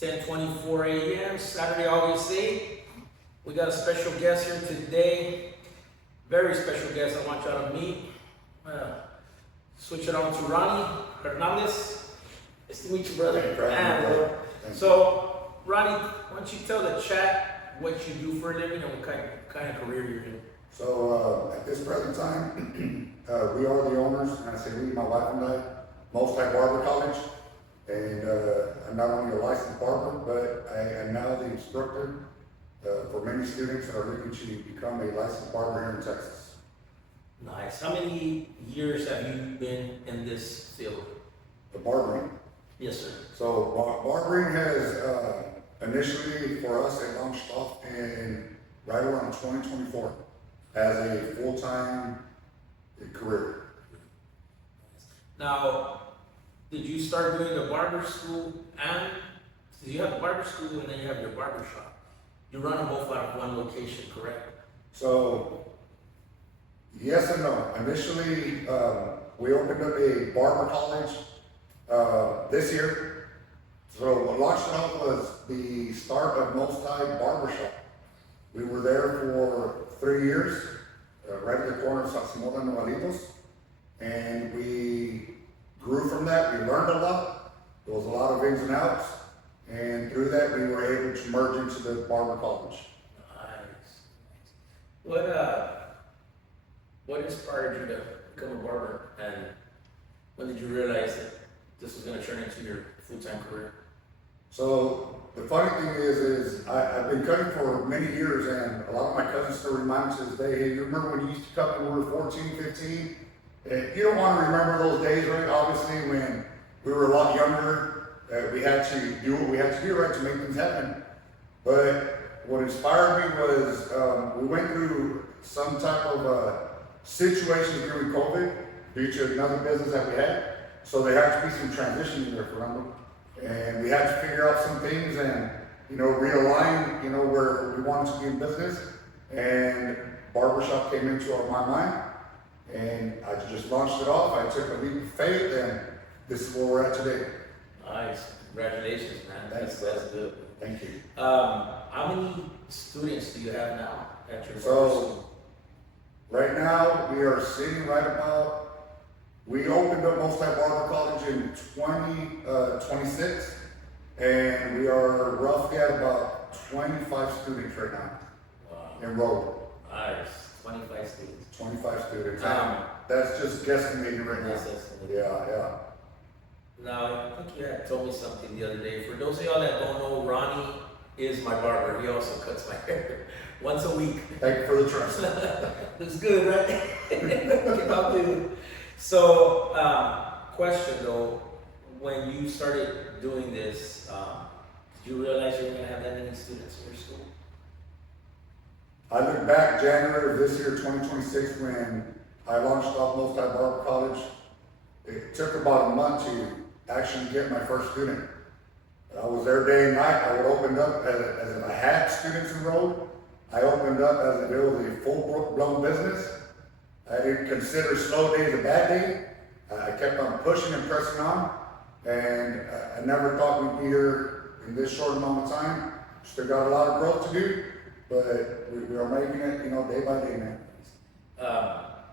10:24 a.m. Saturday, August 8th. We got a special guest here today. Very special guest I want y'all to meet. Switch it on to Ronnie Hernandez. Nice to meet you, brother. So, Ronnie, why don't you tell the chat what you do for a living and what kind of career you're in? So at this present time, we are the owners, and I say we, my wife and I, Barber College. And I'm not only a licensed barber, but I am now the instructor for many students that are looking to become a licensed barber here in Texas. Nice. How many years have you been in this field? The barbering. Yes, sir. So barbering has initially for us, it launched off in right around 2024 as a full-time career. Now, did you start doing the barber school and you have the barber school and then you have your barber shop? You run them both out of one location, correct? So, yes and no. Initially, we opened up a barber college this year. So what launched it off was the start of Barbershop. We were there for 3 years, right at the corner of Saximola and Novalitos, and we grew from that. We learned a lot. There was a lot of ins and outs, and through that we were able to merge into the barber college. Nice. What inspired you to become a barber, and when did you realize that this was going to turn into your full-time career? So the funny thing is I've been cutting for many years, and a lot of my cousins still remind me to this day, hey, you remember when you used to cut when we were 14, 15? And you don't want to remember those days, right? Obviously, when we were a lot younger, we had to do what we had to do, right, to make things happen. But what inspired me was we went through some type of situation during COVID due to another business that we had. So there had to be some transition in there for them. And we had to figure out some things and, realign, where we wanted to be in business. And barbershop came into my mind. And I just launched it off. I took a leap of faith, and this is where we're at today. Nice. Congratulations, man. Thanks. That's good. Thank you. How many students do you have now at your barber school? Right now, we are sitting right about, we opened up Barber College in 2026, and we are roughly at about 25 students right now. Wow. Enrolled. Nice. 25 students. 25 students. That's just guesstimating right now. Yeah. Now, I think you had told me something the other day. For those of y'all that don't know, Ronnie is my barber. He also cuts my hair once a week. Thank you for the trust. Looks good, right? Keep out good. So, question though, when you started doing this, did you realize you were going to have that many students in your school? I look back January of this year, 2026, when I launched off Barber College. It took about a month to actually get my first student. I was there day and night. I would open up as if I had students enrolled. I opened up as if it was a full-blown business. I didn't consider slow days a bad day. I kept on pushing and pressing on, and I never thought we'd be here in this short amount of time. Still got a lot of growth to do, but we are making it, day by day, man.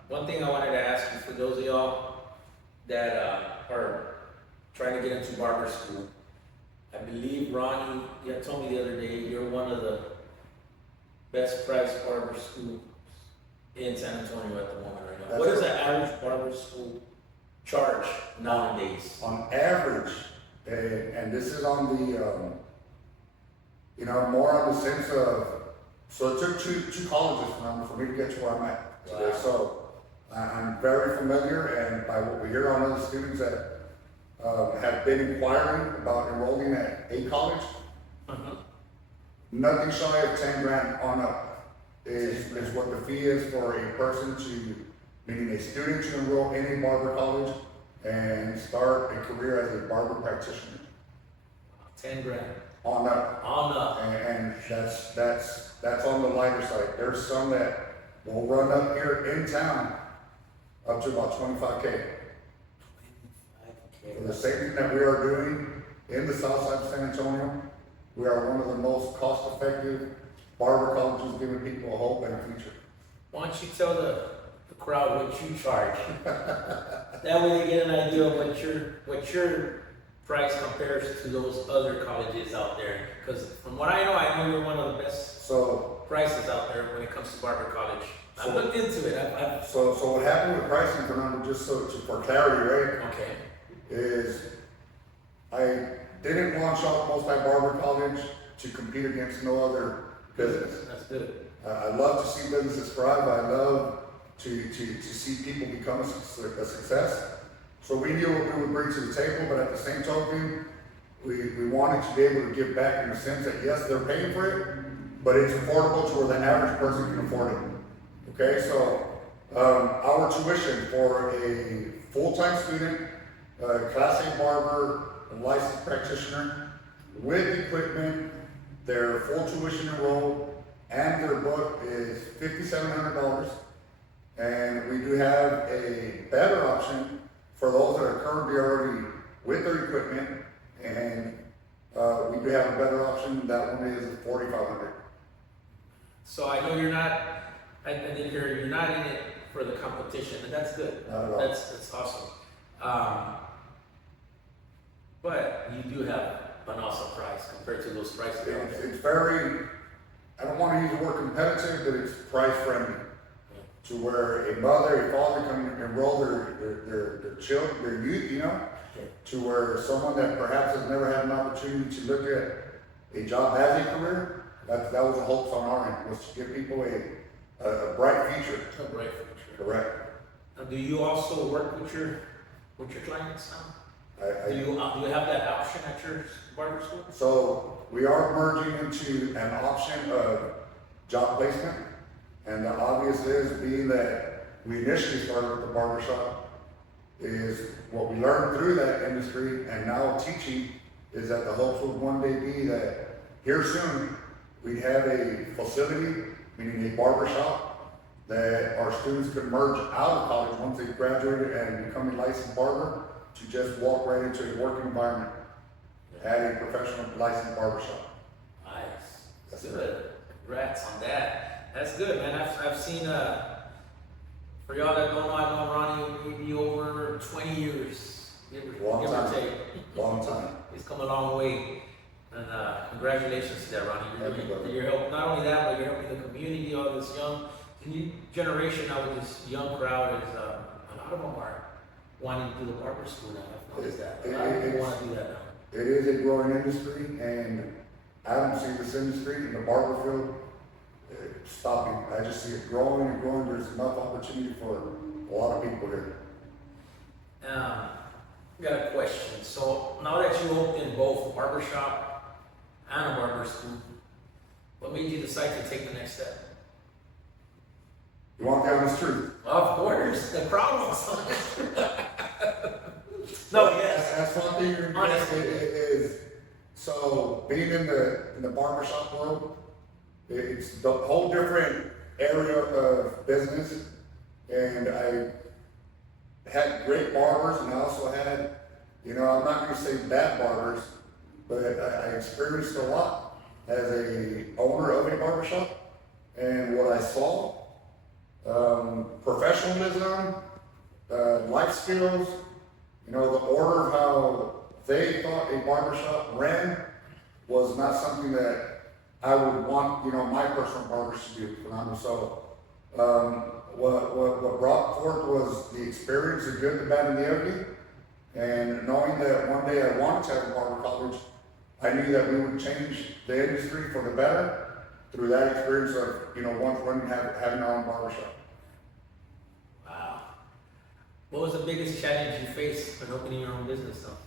One thing I wanted to ask you, for those of y'all that are trying to get into barber school, I believe, Ronnie, you had told me the other day, you're one of the best priced barber schools in San Antonio at the moment right now. What does the average barber school charge nowadays? On average, and this is on the, more on the sense of, so it took two colleges for me to get to where I'm at today. Wow. So I'm very familiar, and by what we hear on other students that have been inquiring about enrolling at a college, nothing shy of 10 grand on up is what the fee is for a person meaning a student to enroll in a barber college and start a career as a barber practitioner. 10 grand. On up. On up. And that's on the lighter side. There's some that will run up here in town up to about 25K. For the same thing that we are doing in the south side of San Antonio, We are one of the most cost-effective barber colleges, giving people a hope and a future. Why don't you tell the crowd what you charge? That way they get an idea of what your price compares to those other colleges out there. Because from what I know you're one of the best prices out there when it comes to barber college. I've looked into it. So what happened with pricing, Fernando, just for clarity, right? Okay. Is I didn't launch off multi-barber college to compete against no other business. That's good. I love to see businesses thrive. I love to see people become a success. So we knew what we would bring to the table, but at the same token, we wanted to be able to give back in the sense that yes, they're paying for it, but it's affordable to where the average person can afford it. Okay, so our tuition for a full-time student, Class A barber, a licensed practitioner, with equipment, their full tuition enrolled, and their book is $5,700. And we do have a better option for those that are currently already with their equipment, and we do have a better option. That one is $4,500. So I know you're not. I didn't hear you're not in it for the competition, and that's good. Not at all. That's awesome. But you do have an awesome price compared to those prices out there. It's very, I don't want to use the word competitive, but it's price friendly. To where a mother, a father can enroll their children, their youth, you know, to where someone that perhaps has never had an opportunity to look at a job as a career, that was a hope on our end, was to give people a bright future. A bright future. Correct. Now, do you also work with your clients now? Do you have that option at your barber school? So we are merging into an option of job placement. And the obvious is, being that we initially started with the barbershop, is what we learned through that industry and now teaching is that the hopes would one day be that here soon we'd have a facility, meaning a barbershop, that our students could merge out of college once they graduated and become a licensed barber to just walk right into a working environment at a professional licensed barbershop. Nice. That's good. Congrats on that. That's good, man. I've seen, for y'all that don't know, I've known Ronnie maybe over 20 years, give or take. Long time. He's come a long way. And congratulations to that, Ronnie. You're helping, not only that, but you're helping the community, all this young generation now with this young crowd is, a lot of them are wanting to do the barber school now. I've noticed that. A lot of people want to do that now. It is a growing industry, and I don't see this industry in the barber field stopping. I just see it growing and growing. There's enough opportunity for a lot of people here. Got a question. So now that you opened both barbershop and a barber school, what made you decide to take the next step? You want the honest truth? Of course, the problem. No, yes. That's one thing. Honestly, is so being in the barbershop world, it's the whole different area of business, and I had great barbers, and I also had, I'm not going to say bad barbers, but I experienced a lot as a owner of a barbershop, and what I saw, professionalism, life skills, the order of how they thought a barbershop ran was not something that I would want, my personal barbers to do. So, what brought forth was the experience, the good, the bad, and the ugly. And knowing that one day I wanted to have a barber college, I knew that we would change the industry for the better through that experience of, once running, having our own barbershop. Wow. What was the biggest challenge you faced when opening your own business, though?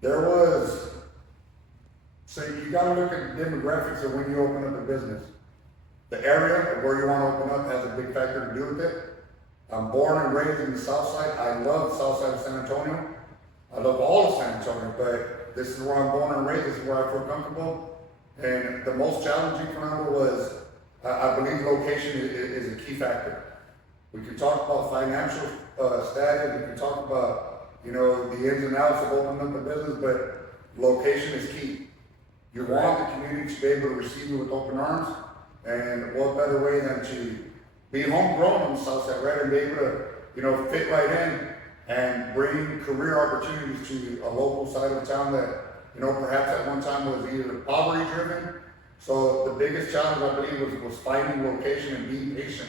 There was, so you gotta look at the demographics of when you open up a business. The area of where you wanna open up has a big factor to do with it. I'm born and raised in the South Side. I love the South Side of San Antonio. I love all of San Antonio, but this is where I'm born and raised. This is where I feel comfortable. And the most challenging for me was, I believe location is a key factor. We can talk about financial status, we can talk about you know, the ins and outs of opening up a business, but location is key. You want the community to be able to receive you with open arms, and what better way than to be homegrown on the south side, right, and be able to, you know, fit right in and bring career opportunities to a local side of town that, you know, perhaps at one time was either poverty driven. So the biggest challenge, I believe, was finding location and being patient.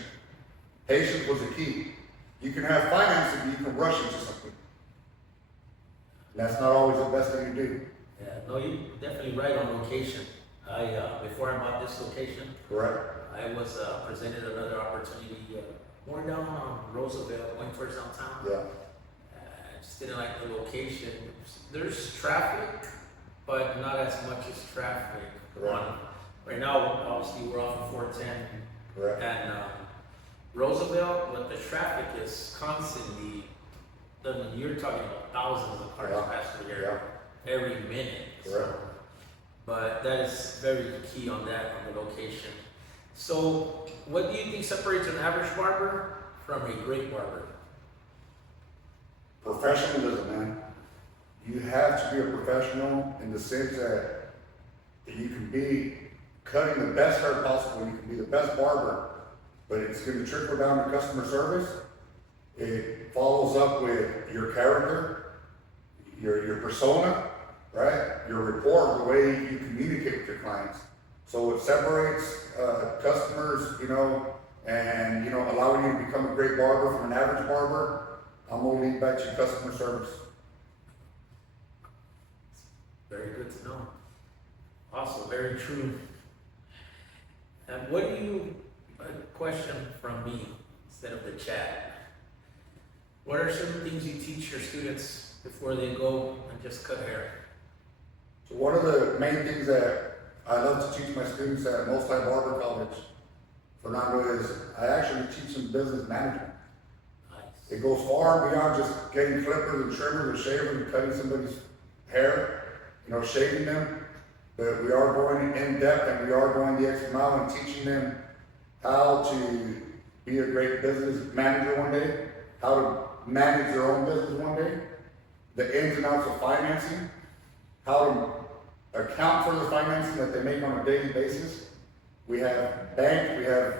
Patience was the key. You can have finances, but you can rush into something. That's not always the best thing to do. Yeah, no, you're definitely right on location. Before I bought this location, Correct. I was presented another opportunity more down on Roosevelt, going towards downtown. Yeah. I just didn't like the location. There's traffic, but not as much as traffic. Correct. Right now, obviously, we're off of 410 Correct. and Roosevelt, but the traffic is constantly, you're talking about thousands of cars passing through there every minute. Correct. So, but that is very key on that, on the location. So, what do you think separates an average barber from a great barber? Professionalism, man. You have to be a professional in the sense that you can be cutting the best hair possible, you can be the best barber, but it's going to trickle down to customer service. It follows up with your character, your persona, right? Your rapport, the way you communicate with your clients. So it separates customers, you know, and, you know, allowing you to become a great barber from an average barber. I'm going to lead back to customer service. Very good to know. Also, very true. And what do you, a question from me instead of the chat. What are some things you teach your students before they go and just cut hair? So one of the main things that I love to teach my students at Multi-Barber College, Fernando, is I actually teach them business management. Nice. It goes far beyond just getting clippers and trimmers and shavers and cutting somebody's hair, you know, shaving them. But we are going in depth and we are going the extra mile and teaching them how to be a great business manager one day, how to manage their own business one day, the ins and outs of financing, how to account for the financing that they make on a daily basis. We have banks, we have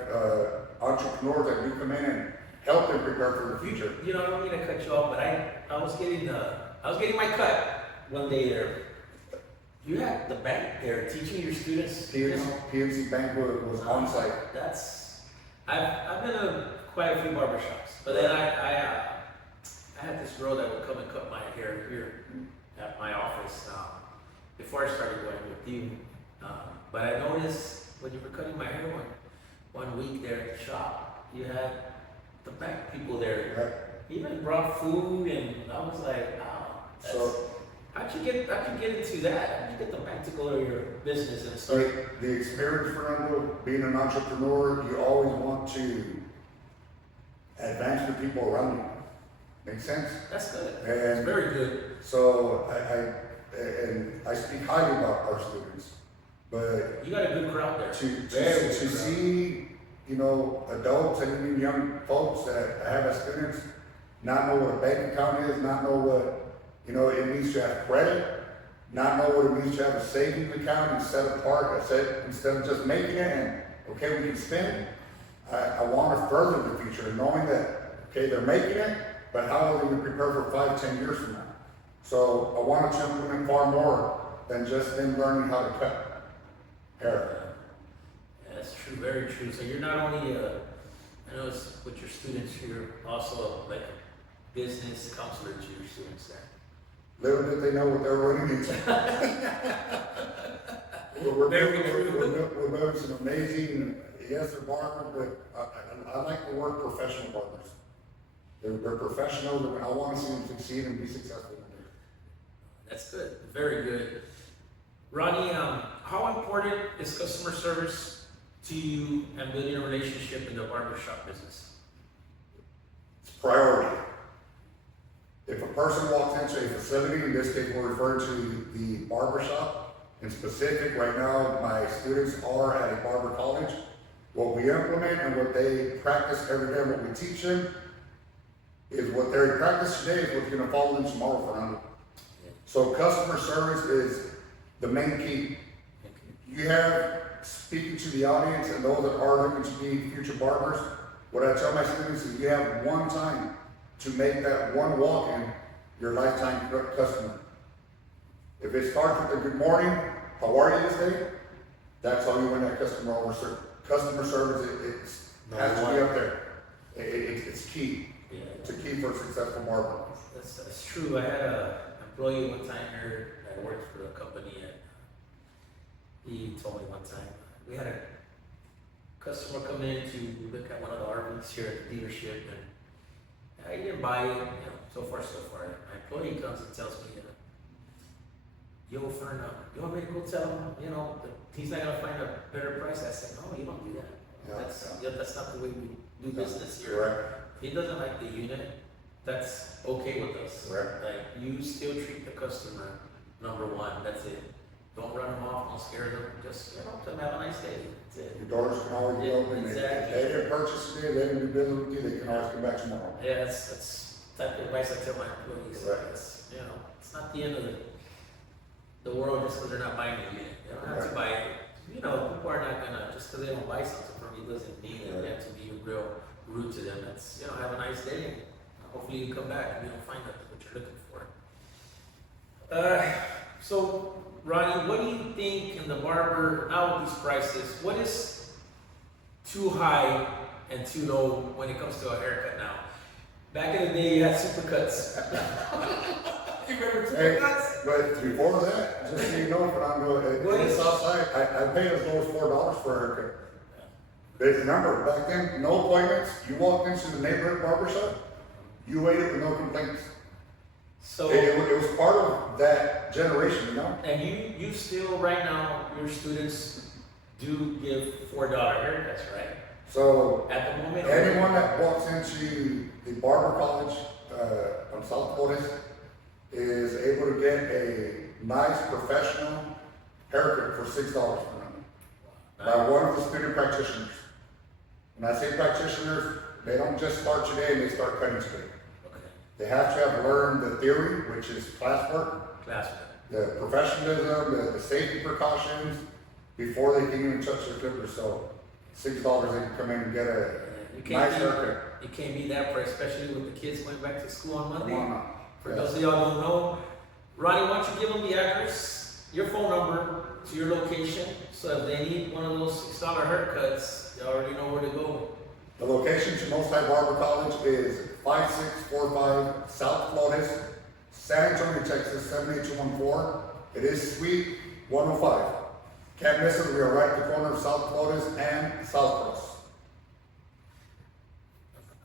entrepreneurs that do come in and help them prepare for the future. You know, I don't mean to cut you off, but I was getting my cut one day there. You had the bank there teaching your students. PNC Bank was on site. I've been to quite a few barbershops, but then I had this girl that would come and cut my hair here at my office before I started going with you. But I noticed when you were cutting my hair one week there at the shop, you had the bank people there. Right. Even brought food, and I was like, wow. How'd you get into that? How'd you get the bank to go to your business and start? The experience, Fernando, being an entrepreneur, you always want to advance the people around you. Make sense? That's good. And it's very good. So I speak highly about our students, but you got a good crowd there. To see, you know, adults and even young folks that I have as students not know what a bank account is, not know what, you know, it means to have credit, not know what it means to have a savings account and set apart, instead of just making it and, okay, we can spend. I want to further the future, knowing that, okay, they're making it, but how are they going to prepare for 5-10 years from now? So I wanted to implement far more than just them learning how to cut hair. Yeah, that's true, very true. So you're not only, I know it's with your students, you're also like a business counselor to your students there. Little did they know what they were running into. we're building some amazing, yes, they're barbers, but I like the word professional barbers. They're professional. I want to see them succeed and be successful. That's good. Very good. Ronnie, how important is customer service to you and building a relationship in the barbershop business? It's priority. If a person walks into a facility, in this case we're referring to the barbershop in specific, right now my students are at a barber college. What we implement and what they practice every day, what we teach them is what they're practice today is what's gonna follow them tomorrow, Fernando. So customer service is the main key. You have, speaking to the audience and those that are looking to be future barbers, what I tell my students is you have one time to make that one walk-in your lifetime customer. If it starts with a good morning, how are you this day? That's how you win that customer over. Customer service, it has to be up there. It's key. Yeah. It's a key for a successful barber. That's true. I had an employee one time here that worked for a company, and he told me one time we had a customer come in to look at one of the RVs here at the dealership, and I didn't buy it. So far so far. My employee comes and tells me, "Yo, Fern, you want me to go tell him, that he's not gonna find a better price?" I said, "No, you don't do that. That's not the way we do business here. Correct. If he doesn't like the unit, that's okay with us. Correct. Like, you still treat the customer number one. That's it. Don't run them off. Don't scare them. Just tell them have a nice day. That's it." Your doors can always be Yeah, open. exactly. If they didn't purchase today, they didn't do business with you, they can always come back tomorrow. Yeah, that's the type of advice I tell my employees. Right. It's not the end of the world just because they're not buying a unit. They don't have to buy it. People are not gonna, just because they don't buy something from you doesn't mean that you have to be real rude to them. It's, have a nice day. Hopefully you come back and you don't find what you're looking for. So Ronnie, what do you think in the barber, now with these prices, what is too high and too low when it comes to a haircut now? Back in the day, you had supercuts. You remember supercuts? But before that, just so you know, Fernando, in the south side, I paid as low as $4 for a haircut. But remember, back then, no appointments. You walked into the neighborhood barber shop, you waited with no complaints. So it was part of that generation, And you still, right now, your students do give $4 haircuts, right? So at the moment, anyone that walks into the barber college on South Flores is able to get a nice professional haircut for $6 per month by one of the student practitioners. When I say practitioners, they don't just start today and they start cutting today. Okay. They have to have learned the theory, which is classwork, the professionalism, the safety precautions before they can even touch their clippers. So $6 they can come in and get a nice haircut. You can't beat that price, especially with the kids going back to school on Monday. For those of Yes. y'all who don't know, Ronnie, why don't you give them the address, your phone number to your location, so if they need one of those $6 haircuts, they already know where to go. The location to Most High Barber College is 5645 South Flores, San Antonio, Texas 78214. It is Suite 105. Can't miss it. We are right at the corner of South Flores and South Cross.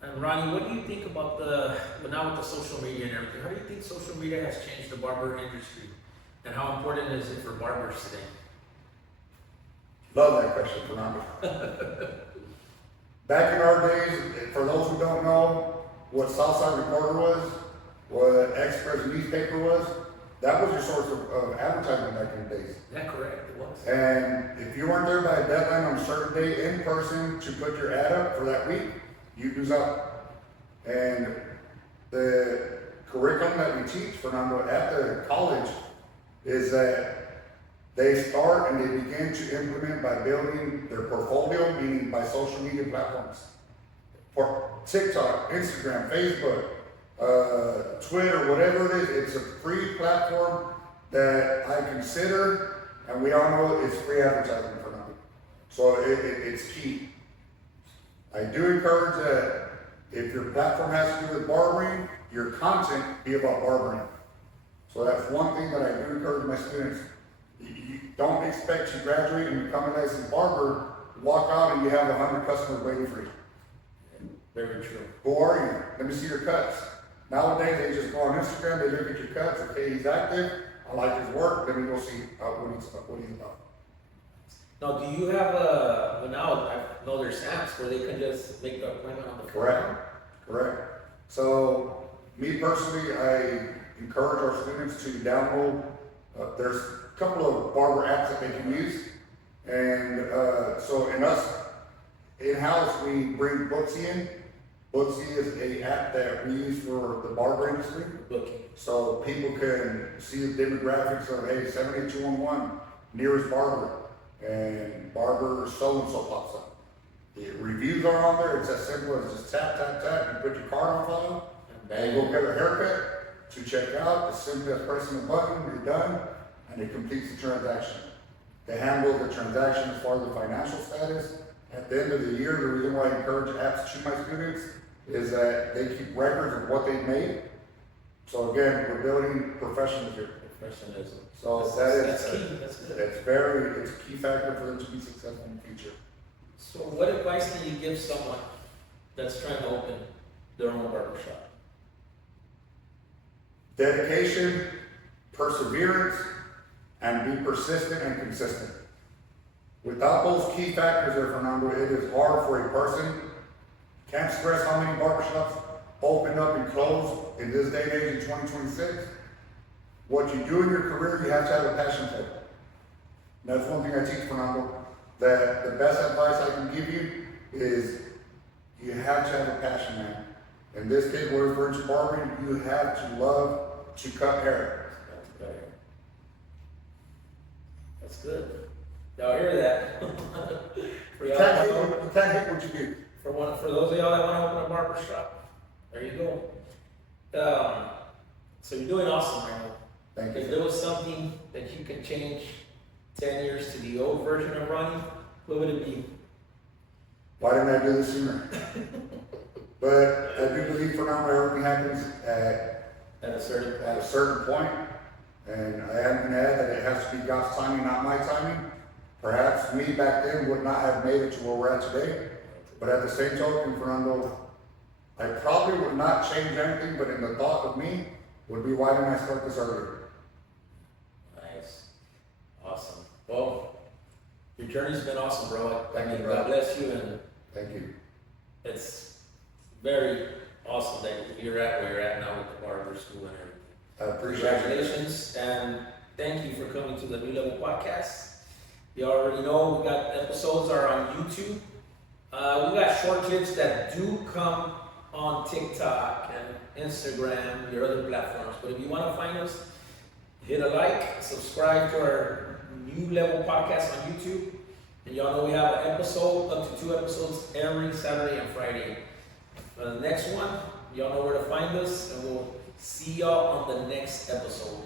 And Ronnie, what do you think about now with the social media and everything, how do you think social media has changed the barber industry? And how important is it for barbers today? Love that question, Fernando. Back in our days, for those who don't know what Southside Reporter was, what Express newspaper was, that was your source of advertising back in the days. Yeah, correct, it was. And if you weren't there by a deadline on a certain day in person to put your ad up for that week, you lose out. And the curriculum that we teach, Fernando, at the college is that they start and they begin to implement by building their portfolio, meaning by social media platforms. For TikTok, Instagram, Facebook, Twitter, whatever it is, it's a free platform that I consider, and we all know it's free advertising for nothing. So it's key. I do encourage that if your platform has to do with barbering, your content be about barbering. So that's one thing that I do encourage my students. You don't expect to graduate and become a licensed barber, walk out and you have 100 customers waiting for you. Very true. Who are you? Let me see your cuts. Nowadays, they just go on Instagram, they look at your cuts, okay, he's active, I like his work, let me go see what he's about. Now, do you have now I know there's apps where they can just make the appointment on the phone? Correct. So, me personally, I encourage our students to download, there's a couple of barber apps that they can use. And so in us, in-house, we bring books in Booksy is a app that we use for the barber industry. Booking. So people can see the demographics of, hey, 78211, nearest barber, and barber so-and-so pops up. The reviews are on there. It's as simple as just tap, tap, tap, you put your card on file, and go get a haircut to check out. As simple as pressing a button, you're done, and it completes the transaction. They handle the transaction as far as the financial status. At the end of the year, the reason why I encourage apps to my students is that they keep records of what they made. So again, we're building professionals here. Professionalism. So That's key. That's good. it's a key factor for them to be successful in the future. So what advice can you give someone that's trying to open their own barbershop? Dedication, perseverance, and be persistent and consistent. Without those key factors there, Fernando, it is hard for a person. Can't stress how many barbershops open up and close in this day and age in 2026. What you do in your career, you have to have a passion for it. And that's one thing I teach, Fernando, that the best advice I can give you is you have to have a passion, man. In this case, we're referring to barbering, you have to love to cut hair. That's good. Y'all hear that? For You y'all, can't hate what you do. for those of y'all that want to open a barber shop, there you go. So you're doing awesome right now. Thank If you. there was something that you could change 10 years to the old version of Ronnie, what would it be? Why didn't I do this sooner? But I do believe, Fernando, everything happens At a certain at a certain point, and I am going to add that it has to be God's timing, not my timing. Perhaps me back then would not have made it to where we're at today, but at the same token, Fernando, I probably would not change anything, but in the thought of me would be, why didn't I start this earlier? Nice. Awesome. Well, your journey's been awesome, bro. Thank you, God brother. bless you, and Thank you. it's very awesome that you're at where you're at now with the barber school and everything. I appreciate it. Congratulations, and thank you for coming to the New Level Podcast. You already know we got episodes are on YouTube. We got short clips that do come on TikTok and Instagram, your other platforms. But if you want to find us, hit a like, subscribe to our New Level Podcast on YouTube. And y'all know we have an episode, up to 2 episodes every Saturday and Friday. For the next one, y'all know where to find us, and we'll see y'all on the next episode.